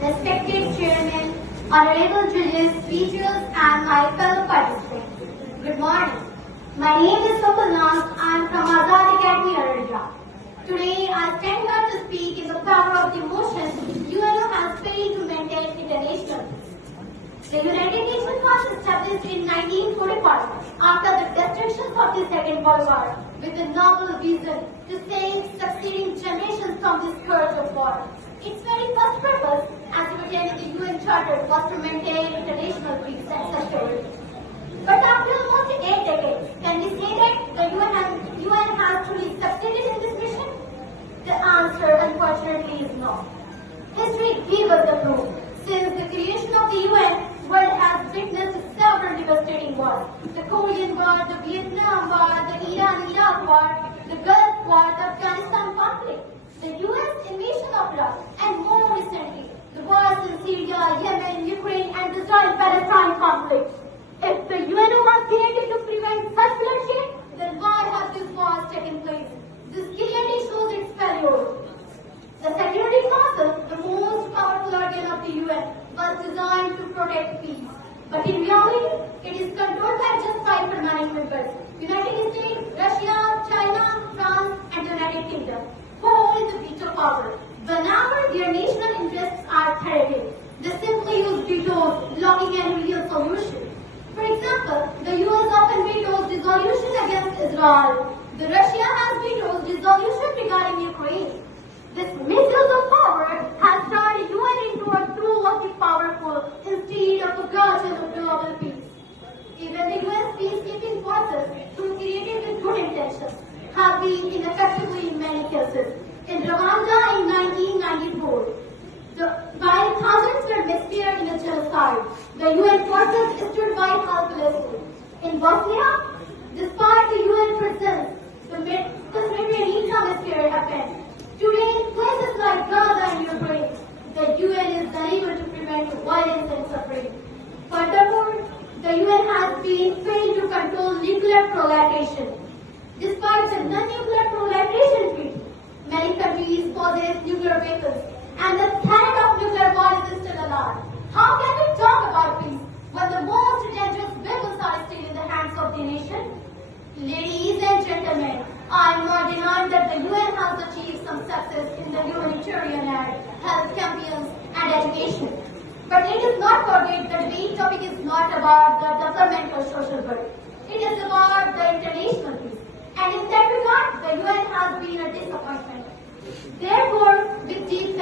respected chairman, honorable judges, speakers, and my fellow participants. Good morning. My name is Sopalnath. I am from Azad Academy, Arabia. Today, I stand here to speak in the power of the emotion UNO has failed to maintain international peace. The United Nations was established in 1945 after the destruction of the Second World War with a noble vision to save succeeding generations from the scourge of war. Its very first purpose, as written in the UN Charter, was to maintain international peace and security. But after almost 8 decades, can we say that the UN has truly succeeded in this mission? The answer, unfortunately, is no. History gives us the proof. Since the creation of the UN, world has witnessed several devastating wars. The Korean War, the Vietnam War, the Iran-Iraq War, the Gulf War, the Afghanistan conflict, the US invasion of Iraq, and more recently, the wars in Syria, Yemen, Ukraine, and the Israel-Palestine conflict. If the UN was created to prevent such bloodshed, then why have these wars taken place? This clearly shows its failure. The Security Council, the most powerful organ of the UN, was designed to protect peace. But in reality, it is controlled by just 5 permanent members: United States, Russia, China, France, and the United Kingdom, who hold the veto power. Whenever their national interests are threatened, they simply use vetoes, blocking any real solution. For example, the US often vetoes resolution against Israel. The Russia has vetoed resolution regarding Ukraine. This misuse of power has turned the UN into a tool of the powerful instead of a guardian of global peace. Even the UN peacekeeping forces, though created with good intentions, have been ineffective in many cases. In Rwanda in 1994, while thousands were missed in a genocide, the UN forces stood by helplessly. In Bosnia, despite the UN presence, the Srebrenica massacre happened. Today, in places like Gaza and Ukraine, the UN is unable to prevent violence and suffering. Furthermore, the UN has been failed to control nuclear proliferation. Despite the non-nuclear proliferation treaty, many countries possess nuclear weapons, and the threat of nuclear war is still alive. How can we talk about peace when the most dangerous weapons are still in the hands of the nation? Ladies and gentlemen, I am not denying that the UN has achieved some success in the humanitarian aid, health campaigns, and education. But let us not forget that the main topic is not about the development or social good. It is about the international peace. And in that regard, the UN has been a disappointment. Therefore, with deep